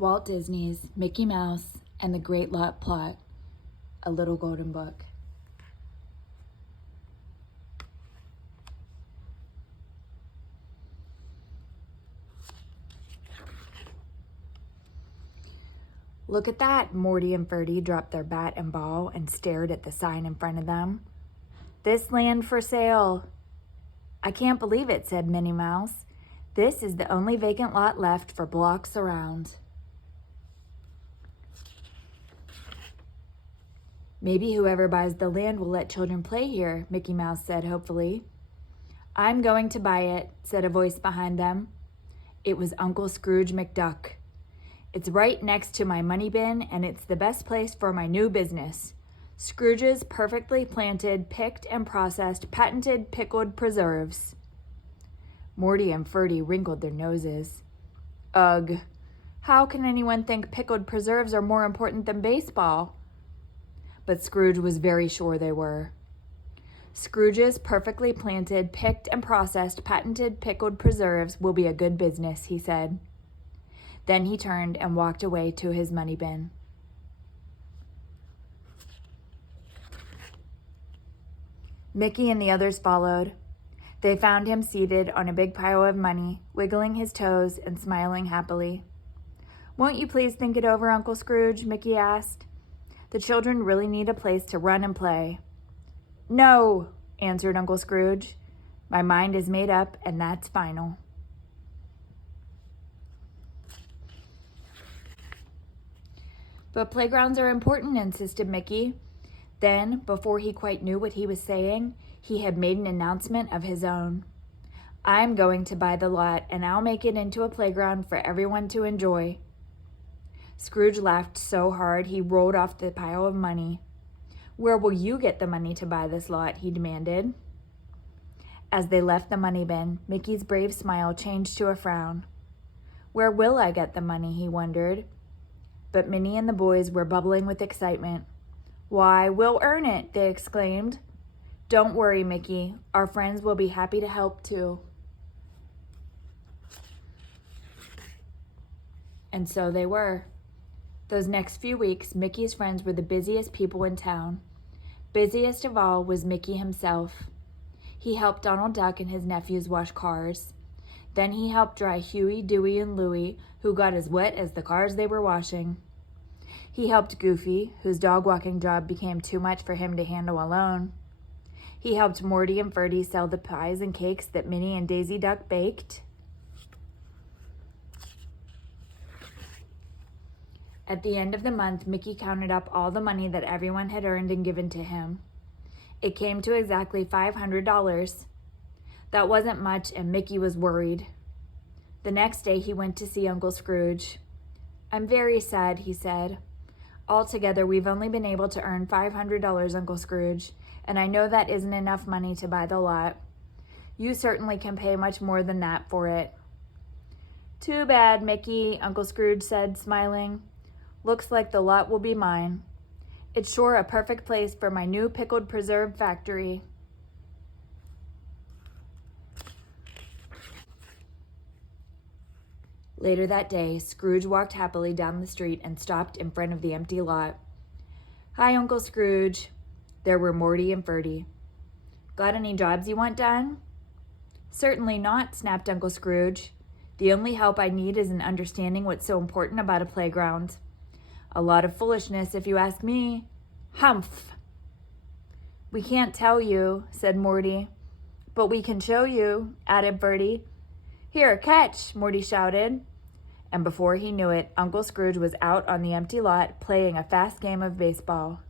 Walt Disney's Mickey Mouse and the Great Lot Plot, A Little Golden Book. Look at that, Morty and Ferdy dropped their bat and ball and stared at the sign in front of them. This land for sale. I can't believe it, said Minnie Mouse. This is the only vacant lot left for blocks around. Maybe whoever buys the land will let children play here, Mickey Mouse said hopefully. I'm going to buy it, said a voice behind them. It was Uncle Scrooge McDuck. It's right next to my money bin, and it's the best place for my new business. Scrooge's perfectly planted, picked and processed, patented pickled preserves. Morty and Ferdy wrinkled their noses. Ugh, how can anyone think pickled preserves are more important than baseball? But Scrooge was very sure they were. Scrooge's perfectly planted, picked and processed, patented pickled preserves will be a good business, he said. Then he turned and walked away to his money bin. Mickey and the others followed. They found him seated on a big pile of money, wiggling his toes and smiling happily. Won't you please think it over, Uncle Scrooge? Mickey asked. The children really need a place to run and play. No, answered Uncle Scrooge. My mind is made up, and that's final. But playgrounds are important, insisted Mickey. Then, before he quite knew what he was saying, he had made an announcement of his own. I'm going to buy the lot, and I'll make it into a playground for everyone to enjoy. Scrooge laughed so hard he rolled off the pile of money. Where will you get the money to buy this lot? He demanded. As they left the money bin, Mickey's brave smile changed to a frown. Where will I get the money? He wondered. But Minnie and the boys were bubbling with excitement. Why, we'll earn it, they exclaimed. Don't worry, Mickey. Our friends will be happy to help too. And so they were. Those next few weeks, Mickey's friends were the busiest people in town. Busiest of all was Mickey himself. He helped Donald Duck and his nephews wash cars. Then he helped dry Huey, Dewey, and Louie, who got as wet as the cars they were washing. He helped Goofy, whose dog walking job became too much for him to handle alone. He helped Morty and Ferdy sell the pies and cakes that Minnie and Daisy Duck baked. At the end of the month, Mickey counted up all the money that everyone had earned and given to him. It came to exactly $500. That wasn't much, and Mickey was worried. The next day, he went to see Uncle Scrooge. I'm very sad, he said. Altogether, we've only been able to earn $500, Uncle Scrooge, and I know that isn't enough money to buy the lot. You certainly can pay much more than that for it. Too bad, Mickey, Uncle Scrooge said, smiling. Looks like the lot will be mine. It's sure a perfect place for my new pickled preserve factory. Later that day, Scrooge walked happily down the street and stopped in front of the empty lot. Hi, Uncle Scrooge. There were Morty and Ferdy. Got any jobs you want done? Certainly not, snapped Uncle Scrooge. The only help I need is in understanding what's so important about a playground. A lot of foolishness, if you ask me. Humph! We can't tell you, said Morty. But we can show you, added Ferdy. Here, catch, Morty shouted. And before he knew it, Uncle Scrooge was out on the empty lot playing a fast game of baseball.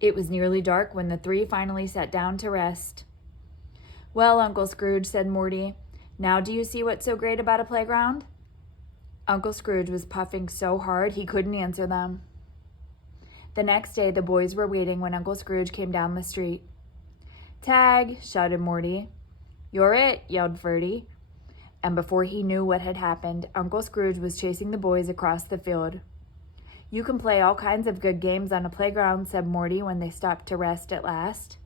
It was nearly dark when the three finally sat down to rest. Well, Uncle Scrooge, said Morty, now do you see what's so great about a playground? Uncle Scrooge was puffing so hard he couldn't answer them. The next day, the boys were waiting when Uncle Scrooge came down the street. Tag, shouted Morty. You're it, yelled Ferdy. And before he knew what had happened, Uncle Scrooge was chasing the boys across the field. You can play all kinds of good games on a playground, said Morty when they stopped to rest at last.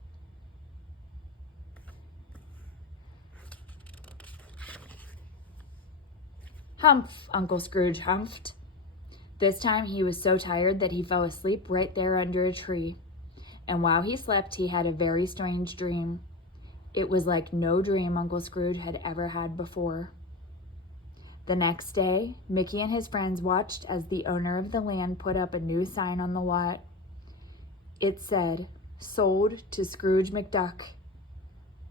Humph, Uncle Scrooge humphed. This time he was so tired that he fell asleep right there under a tree. And while he slept, he had a very strange dream. It was like no dream Uncle Scrooge had ever had before. The next day, Mickey and his friends watched as the owner of the land put up a new sign on the lot. It said, "Sold to Scrooge McDuck."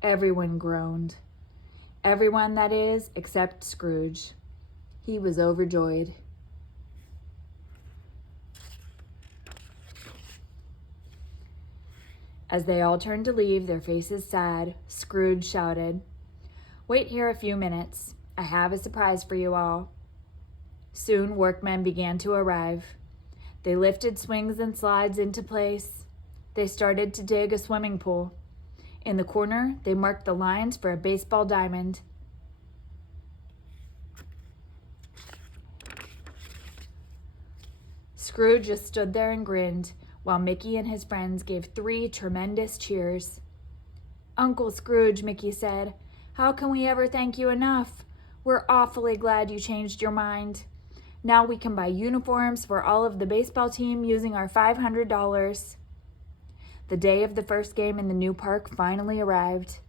Everyone groaned. Everyone, that is, except Scrooge. He was overjoyed. As they all turned to leave, their faces sad, Scrooge shouted, "Wait here a few minutes. I have a surprise for you all." Soon workmen began to arrive. They lifted swings and slides into place. They started to dig a swimming pool. In the corner, they marked the lines for a baseball diamond. Scrooge just stood there and grinned, while Mickey and his friends gave 3 tremendous cheers. "Uncle Scrooge," Mickey said, "how can we ever thank you enough? We're awfully glad you changed your mind. Now we can buy uniforms for all of the baseball team using our $500. The day of the first game in the new park finally arrived.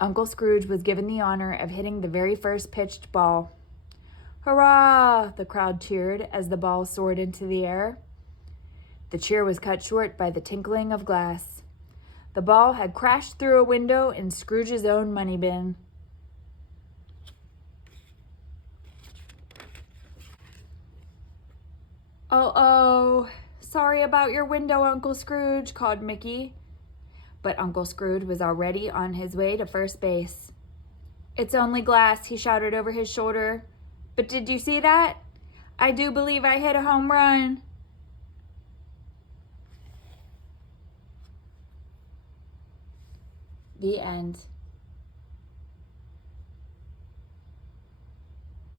Uncle Scrooge was given the honor of hitting the very first pitched ball. "Hurrah!" the crowd cheered as the ball soared into the air. The cheer was cut short by the tinkling of glass. The ball had crashed through a window in Scrooge's own money bin. "Oh, sorry about your window, Uncle Scrooge," called Mickey. But Uncle Scrooge was already on his way to first base. "It's only glass," he shouted over his shoulder. "But did you see that? I do believe I hit a home run." The end.